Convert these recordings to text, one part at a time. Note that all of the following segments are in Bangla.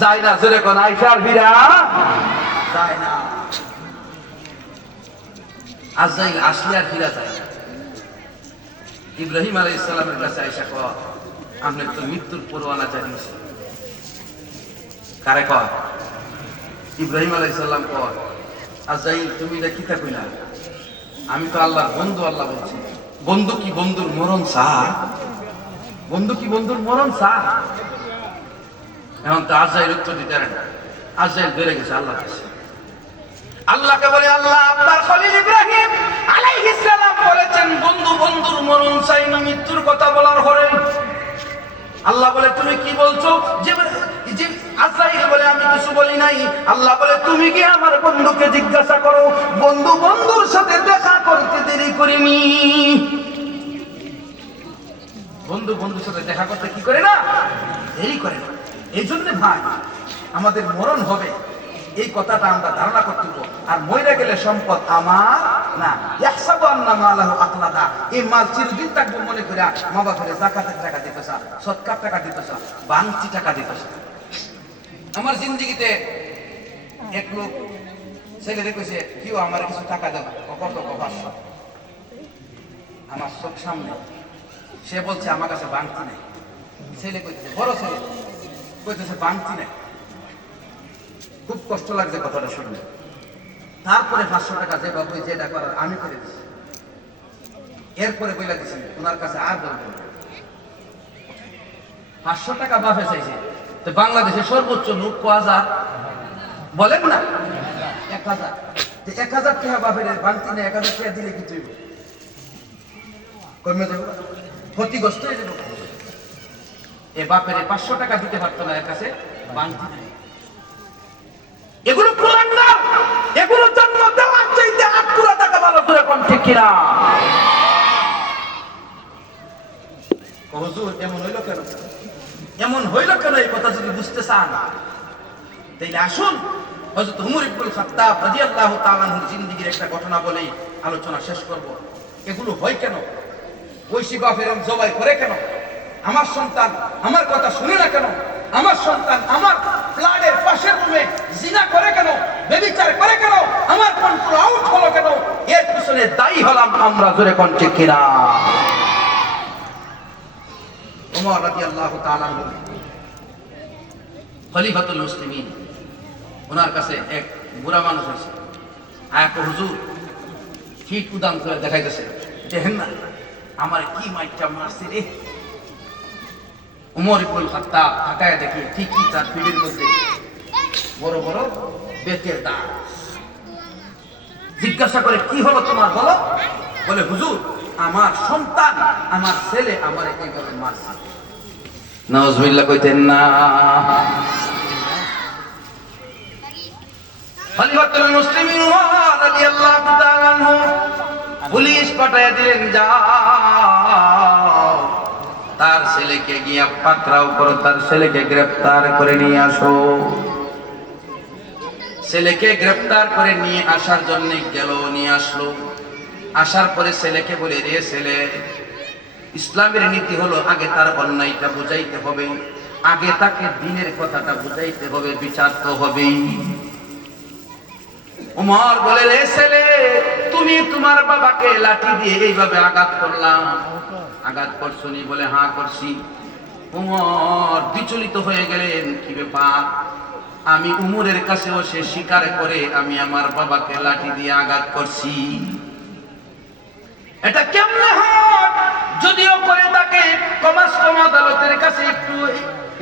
যায় না, জোরে কোন আইসার ভিড়া যায় না। আজরাইল আসলে আর ফিরা যায় না। ইব্রাহিম আলাইহিস সালামের কাছে আয়েশা কয়, আপনি তো মৃত্যুর পরোয়ানা জানিস। কারে কয়? ইব্রাহিম আলাইহিস সালাম কয়, আজরাইল তুমি এটা কিতা কইলা? আমি তো আল্লাহর বন্ধু। আল্লাহ বলছি, বন্ধু কি বন্ধুর মরণ চায়? বন্ধু কি বন্ধুর মরণ চায়? এখন তো আজরাইল উত্তর দিতে পারে না। আজরাইল বেড়ে গেছে আল্লাহর কাছে। আল্লাহকে বলে, আল্লাহ আপনার খলিল ইব্রাহিম আলাইহিস সালাম বলেছেন বন্ধু বন্ধুর মরণ চাই না মৃত্যুর কথা বলার পরে। আল্লাহ বলে, তুমি কি বলছো? যে আজরাইল বলে, আমি কিছু বলি নাই। আল্লাহ বলে, তুমি কি আমার বন্ধুকে জিজ্ঞাসা করো, বন্ধু বন্ধুর সাথে দেখা করতে দেরি করিনি। বন্ধু বন্ধুর সাথে দেখা করতে কি করে না? দেরি করে না। এই জন্য ভাই, আমাদের মরণ হবে এই কথাটা আমরা ধারণা করতে হবে। আর মরে গেলে সম্পদ আমার না। ইয়াহসাবু আন্না মালাহু আখলাদা, এই মাল চিরদিন থাকবে মনে করে মা বাপের যাকাতের টাকা দিতেছ, সদকার টাকা দিতেছ, বাংচি টাকা দিতেছ। আমার জিন্দেগিতে এক লোক ছেলে দেখেছে, কেউ আমার কিছু টাকা দেব, কত 500। আমার চোখ সামনে সে বলছে আমার কাছে বাংচি নেই। ছেলে কইতেছে, বড় ছেলে কইতেছে বাংচি নেই। খুব কষ্ট লাগছে কথাটা শুনলে। তারপরে 500 টাকা যে বাবু যেটা করার আমি করে দিচ্ছি। এরপরে বইলা দিচ্ছি ওনার কাছে আর বলবো 500 টাকা বাপে চাইছে। তো বাংলাদেশে সর্বোচ্চ লোক 1000 বলেন না, 1000। 1000 টাকা বাপের বাংতি নেই, 1000 টাকা দিলে কি তুই কমে যাবো, ক্ষতিগ্রস্ত হয়ে যাবো। এ বাপের 500 টাকা দিতে পারতো না, এর কাছে বাংতি নেই। এগুলো পুরান না, এগুলো জন্ম দেওয়ার চাইতে 8 পুরা টাকা ভালো করে কোন ঠিক কিনা? হুজুর এমন হইল কেন? এমন হইল কেন? এই কথা যদি বুঝতে চান তাইলে আসুন হযরত ওমর ইবনে খাত্তাব রাদিয়াল্লাহু তাআলা আনহুর জিন্দেগীর একটা ঘটনা বলেই আলোচনা শেষ করব। এগুলো হয় কেন? ঐশী বাপের জবাই করে কেন? আমার সন্তান আমার কথা শুনে না কেন? আমার সন্তান আমার ফ্ল্যাটের পাশের রুমে জিনা করে কেন? ব্যভিচার করে কেন? আমার কন্ট্রোল আউট হলো কেন? এর পিছনে দায়ী হলাম আমরা, জোরে কোন ঠিক কিনা? ওমর রাদিয়াল্লাহু তাআলা আনহু খলিফাতুল মুসলিমিন, ওনার কাছে এক বুড়া মানুষ আছে। আয়াত হুজুর ঠিক উদাম করে দেখাইতেছে, দেখেন না আমার কি মাইটা মারছে রে। ওমর ইবনে খাত্তাব তাকায় দেখে ঠিকই তার পিঠের মধ্যে বড় বড় বেতের দাগ। জিজ্ঞাসা করে, কি হলো তোমার, বলো। বলে, হুজুর আমার সন্তান আমার ছেলে আমার এইভাবে মারছে। নাউজুবিল্লাহ কইতেন না। খলিফাতুল মুসলিমিন ওমর রাদিয়াল্লাহু তাআলা আনহু পুলিশ পাঠায় দিলেন, যাও তার ছেলেকে গিয়া পাকড়াও করো, তার ছেলেকে গ্রেফতার করে নিয়ে আসো। ছেলেকে গ্রেফতার করে নিয়ে আসার জন্য গেল, নিয়ে আসলো। আসার পরে ছেলেকে বলে, রে ছেলে, ইসলামের নীতি হলো আগে তার অন্যায়টা বুঝাইতে হবে, আগে তাকে দ্বীনের কথাটা বুঝাইতে হবে, বিচার তো হবেই। ওমর বলে, রে ছেলে, তুমি তোমার বাবাকে লাঠি দিয়ে এইভাবে আঘাত করলাম, আঘাত করছনি? বলে, হ্যাঁ করছি। ওমর বিচলিত হয়ে গেলেন, কি ব্যাপার? আমি উমরের কাছেও সে স্বীকার করে আমি আমার বাবাকে লাঠি দিয়ে আঘাত করছি। এটা কেমনে হয়? যদিও করে তাকে কমাস কম আদালতের কাছে একটু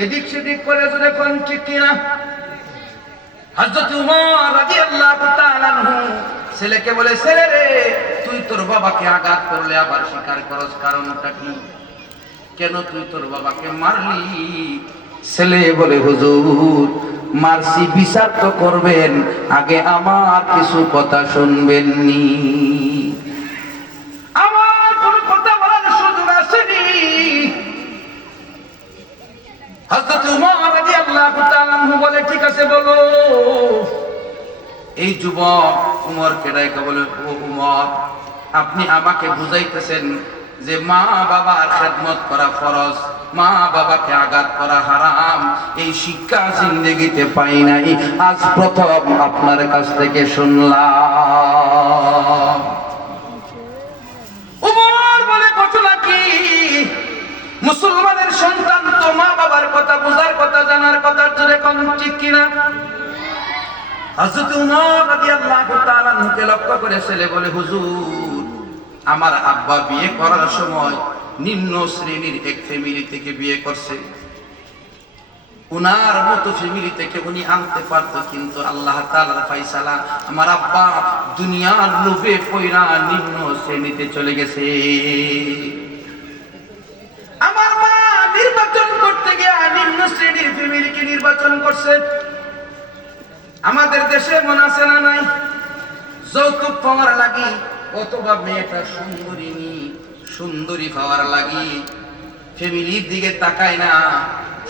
এদিক সেদিক করে যদি কোন ঠিক কিনা। হযরত ওমর রাদিয়াল্লাহু তাআলা আনহু ছেলেকে বলে, ছেলে রে, তুই তোর বাবাকে আঘাত করলে আবার স্বীকার করস, কারণটা কি? কেন তুই তোর বাবাকে মারলি? ছেলে বলে, হুজুর মারছি বিচার তো করবেন, আগে আমার কিছু কথা শুনবেন নি। আমার কোন কথা বলার সুযোগ আসেনি। হযরত ওমর রাদিয়াল্লাহু তাআলা আনহু বলে, ঠিক আছে বলো। এই যুবক উমরকে ডাইকা বলে, ও উমর, আপনি আমাকে বুঝাইতেছেন যে মা বাবার খেদমত করা ফরজ, মা বাবাকে আঘাত করা হারাম, এই শিক্ষা জিন্দেগিতে পাই নাই, আজ প্রথম আপনার কাছ থেকে শুনলাম। উমর বলে ঘটনা কি? মুসলমানের সন্তান তো মা বাবার কথা বোঝার কথা জানার কথা, জোরে কোন ঠিক কিনা? হযরত উমর রাদিয়াল্লাহু তাআলা নুকে লক্ষ্য করে ছেলে বলে, হুজুর আমার আব্বা বিয়ে করার সময় নিম্ন শ্রেণীর এক ফ্যামিলি থেকে বিয়ে করছে, উনার মতো ফ্যামিলি থেকে উনি আনতে পারতো, কিন্তু আল্লাহ তাআলার ফয়সালা আমার আব্বা দুনিয়ার লোভে পয়রা নিম্ন শ্রেণীতে চলে গেছে। আমার মা নির্বাচন করতে গিয়ে নিম্ন শ্রেণীর ফ্যামিলিকে নির্বাচন করছে। আমাদের দেশে মনে আছে না নাই, যৌতুক পাওয়ার লাগি অথবা মেয়েটা সুন্দরী পাওয়ার লাগি ফ্যামিলির দিকে তাকায় না,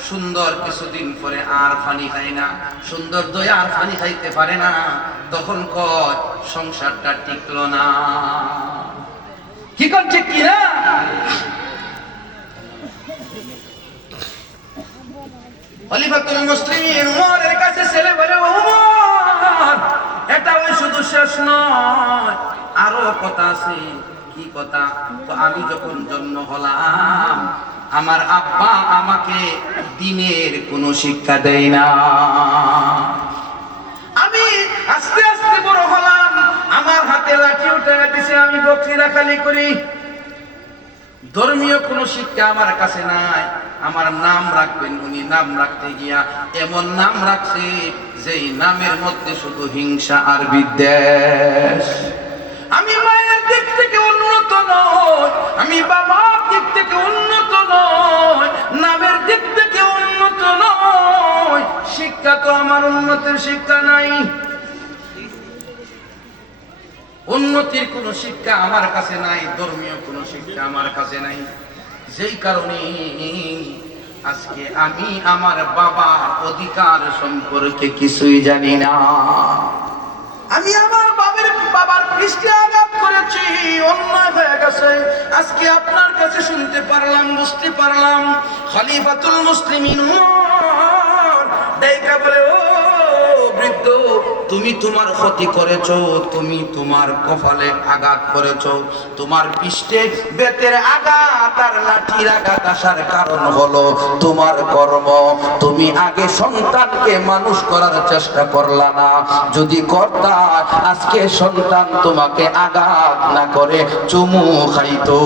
সুন্দর কিছুদিন পরে আর পানি খায় না, সুন্দর দই আর পানি খাইতে পারে না, তখন কয় সংসারটা টিকলো না। কি করছে কিনা? খলিফাতুল মুসলিমিন উমরের কাছে ছেলে বলে, উমর এটা ওই শুধু শেষ নয়, আরো কথা আছে। কি কথা? তো আমি যখন জন্ম হলাম আমার আব্বা আমাকে দ্বীনের কোনো শিক্ষা দেয় না, আমি আস্তে আস্তে বড় হলাম, আমার হাতে লাঠি উঠে দিছে, আমি বকরিরা খালি করি, ধর্মীয় কোনো শিক্ষা আমার কাছে নাই। আমার নাম রাখবেন, উনি নাম রাখতে গিয়া এমন নাম রাখছে যেই নামের মধ্যে শুধু হিংসা আর বিদ্বেষ। আমি মায়ের দিক থেকে উন্নত নয়, আমি বাবার দিক থেকে উন্নত নয়, নামের দিক থেকে উন্নত নয়, শিক্ষা তো আমার উন্নতির শিক্ষা নাই, উন্নতির কোন শিক্ষা আমার কাছে নাই, ধর্মীয় কোন শিক্ষা আমার কাছে নাই। যেই কারণে আজকে আমি আমার বাবার অধিকার সম্পর্কে কিছুই জানি না। আমি আমার বাবার পৃষ্ঠে আঘাত করেছি, অন্যায় হয়ে গেছে। আজকে আপনার কাছে শুনতে পারলাম, বুঝতে পারলাম। খলিফাতুল মুসলিমিন উমর ডাইকা বলে, ও বৃদ্ধ, তুমি তোমার ক্ষতি করেছো, তুমি তোমার কপালে আঘাত করেছো, তোমার পৃষ্ঠে বেতের আঘাত আর লাঠির আঘাত আসার কারণ হলো তোমার কর্ম। তুমি আগে সন্তানকে মানুষ করার চেষ্টা করলা না, যদি করতা আজকে সন্তান তোমাকে আঘাত না করে চুমু খাইতো।